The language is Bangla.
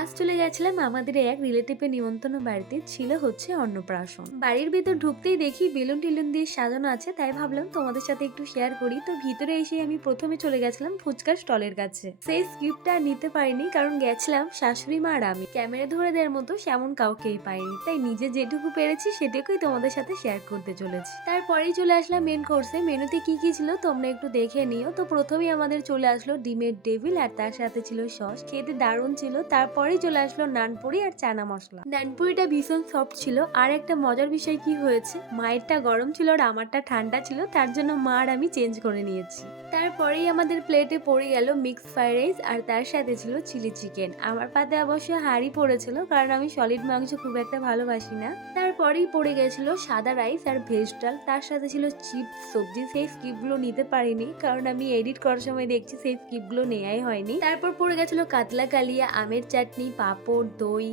আজ চলে গেছিলাম আমাদের এক রিলেটিভের নিমন্ত্রণ বাড়িতে, ছিল হচ্ছে অন্নপ্রাশন। বাড়ির ভিতর ঢুকতেই দেখি বেলুন টেলুন দিয়ে সাজানো আছে, তাই ভাবলাম তোমাদের সাথে একটু শেয়ার করি। তো ভিতরে এসে আমি প্রথমে চলে গেছিলাম ফুচকার স্টলের কাছে। সেই স্ক্রিপ্টটা আর নিতে পারিনি, কারণ গেছিলাম শাশুড়ি মা আর আমি। ক্যামেরা ধরে দেওয়ার মতো সেমন কাউকেই পাইনি, তাই নিজে যেটুকু পেরেছি সেটুকুই তোমাদের সাথে শেয়ার করতে চলেছি। তারপরেই চলে আসলাম মেন কোর্সে। মেনুতে কি কি ছিল তোমরা একটু দেখে নিও। তো প্রথমেই আমাদের চলে আসলো ডিমের ডেভিল, আর তার সাথে ছিল সস, খেতে দারুণ ছিল। তারপরেই চলে আসলো নানপুরি আর চানা মশলা। নানপুরিটা ভীষণ সফট ছিল। আর একটা মজার বিষয় কি হয়েছে, মায়েরটা গরম ছিল আর আমারটা ঠান্ডা ছিল, তার জন্য মা আর আমি চেঞ্জ করে নিয়েছি। তারপরেই আমাদের প্লেটে পড়ে গেল মিক্সড ফ্রাইড রাইস, আর তার সাথে ছিল চিলি চিকেন। আমার পাতে অবশ্য হাঁড়ি পড়েছিল, কারণ আমি সলিড মাংস খুব একটা ভালোবাসি না। তারপরেই পড়ে গেছিল সাদা রাইস আর ভেজ ডাল, তার সাথে ছিল চিপস সবজি। সেই স্কিপগুলো নিতে পারিনি, কারণ আমি এডিট করার সময় দেখছি সেই স্কিপগুলো নেওয়াই হয়নি। তারপর পড়ে গেছিল কাতলা কালিয়া, আমের চাটনি, পাঁপড়, দই।